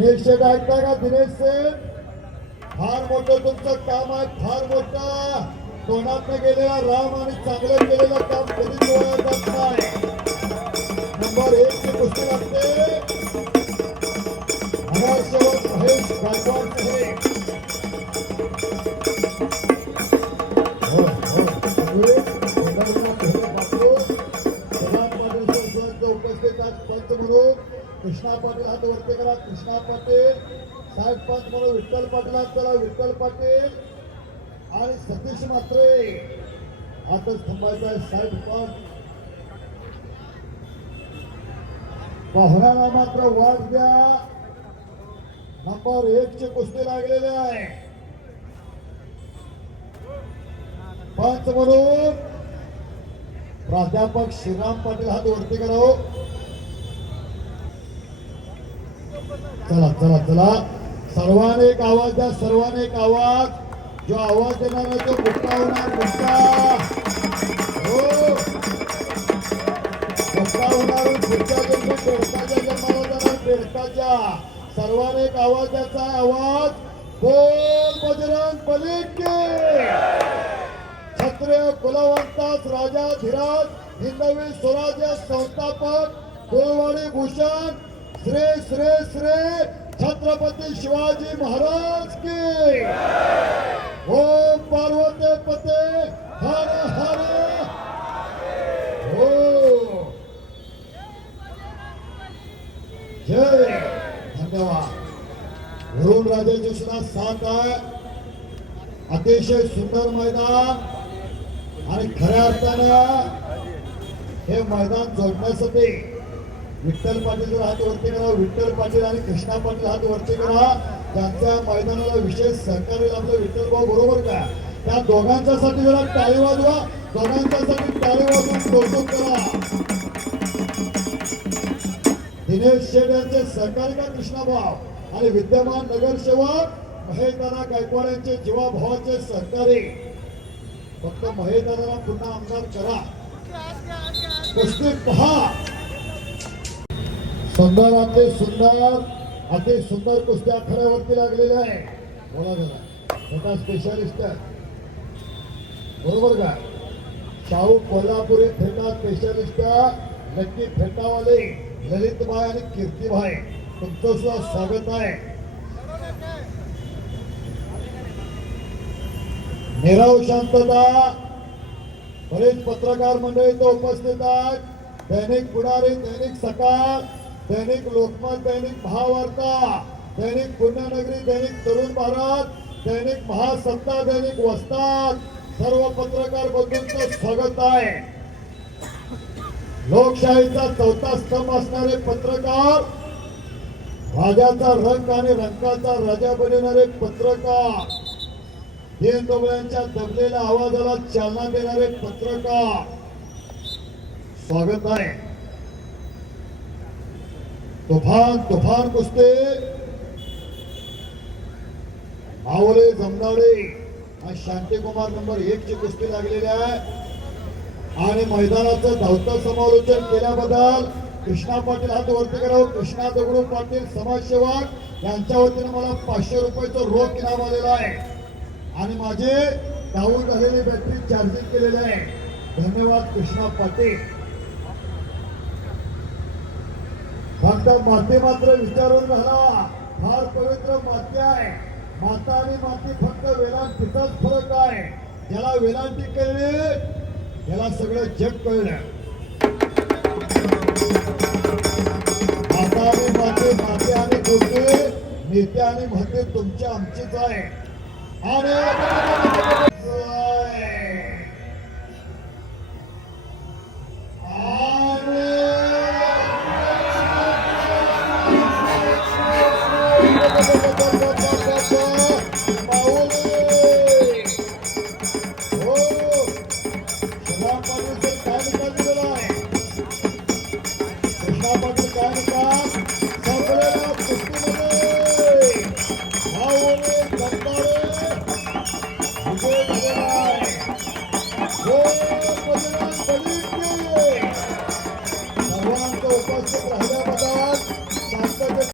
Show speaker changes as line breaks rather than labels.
दिनेश ऐकता का दिनेश शेठ फार मोठं तुमचं काम आहे फार मोठं. कोणात गेलेला राम आणि चांगलं केलेलं काम कधीच जात नाही. नंबर एक ची गोष्ट लागते. महेश गायकवाड साहेब. हो, उपस्थित आहेत पंच म्हणून कृष्णा पाटील हात वरती करा. कृष्णा पाटील साहेब पाच म्हणून विठ्ठल पाटील हात करा. विठ्ठल पाटील आणि सतीश मात्रे हातच थांबायचा आहे साहेब पाच पाहुण्याला मात्र वाट द्या. नंबर एक ची कुस्ती लागलेली आहे. पंच म्हणून प्राध्यापक श्रीराम पाटील हात वरती कराव हो. चला चला चला. सर्वांनी एक आवाज द्या सर्वांनी एक आवाज. जो आवाज देणार आहे तो गुप्ता होणार गुप्ता हो. गुप्ता होणार पुढच्या बेडकाच्या जन्माला जाणार बेडकाच्या सर्वांनी एक आवाज द्याचा आवाज. बोल बजरंग बलिके. क्षत्रिय कुलवंतास राजा धीराज हिंदवी स्वराज्य संस्थापक कुलवाडी भूषण श्री श्री श्री छत्रपती शिवाजी महाराज की ओम पार्वती पते हर हर। हो। जय। धन्यवाद। वरुण राजाची सुद्धा साथ आहे। अतिशय सुंदर मैदान आणि खऱ्या अर्थानं हे मैदान जोडण्यासाठी विठ्ठल पाटील जर हात वरती करा विठ्ठल पाटील आणि कृष्णा पाटील हात वरती करा त्यांच्या मैदानाला विशेष सहकार्य लाभलं विठ्ठल भाऊ बरोबर का? त्या दोघांच्यासाठी जरा टाळी वाजवा दोघांच्यासाठी टाळी वाजवून कौतुक करा. दिनेश शेठ यांचे सहकारी का कृष्णाभाव आणि विद्यमान नगरसेवक महेशदादा गायकवाड यांचे जीवाभावाचे सहकारी फक्त महेशदादाला पुन्हा आमदार करा. कुस्ती पहा. सुंदर अति सुंदर अति सुंदर कुस्त्या आखाड्यावरती लागलेल्या आहे. बोला जरा मोठा स्पेशालिस्ट आहे. बरोबर का? शाहू कोल्हापुरी फेटा स्पेशालिस्ट नक्की फेटावाले ललितभाई आणि कीर्तिबाई तुमचं सुद्धा स्वागत आहे. निराव शांतता बरेच पत्रकार मंडळी इथं उपस्थित आहेत. दैनिक पुढारी दैनिक सकाळ दैनिक लोकमत दैनिक महावार्ता दैनिक पुण्यनगरी दैनिक तरुण भारत दैनिक महासत्ता दैनिक वस्ताद सर्व पत्रकार बंधूंचं स्वागत आहे. लोकशाहीचा चौथा स्तंभ असणारे पत्रकार राजाचा रंग आणि रंगाचा राजा बनवणारे पत्रकार दीन दोघांच्या दबलेल्या आवाजाला चालना देणारे पत्रकार स्वागत आहे. तुफान तुफान कुस्ते. मावळे जमनावळे आणि शांतीकुमार नंबर एक ची कुस्ती लागलेली आहे. आणि मैदानाचं धावतं समालोचन केल्याबद्दल कृष्णा पाटील हात वरती करावं. कृष्णा दगडू पाटील समाजसेवक यांच्या वतीने मला पाचशे रुपयाचं रोख इनाम आलेला आहे. आणि माझे डाऊन झालेली बॅटरी चार्जिंग केलेली आहे. धन्यवाद कृष्णा पाटील. फक्त माती मात्र विचारून झाला फार पवित्र माती आहे. माता आणि माती फक्त वेलांटीचाच फरक आहे. याला वेलांटी कळले याला सगळं जग कळलं. माता आणि माते माते आणि गोटे नेते आणि माते तुमच्या आमचीच आहे. आणि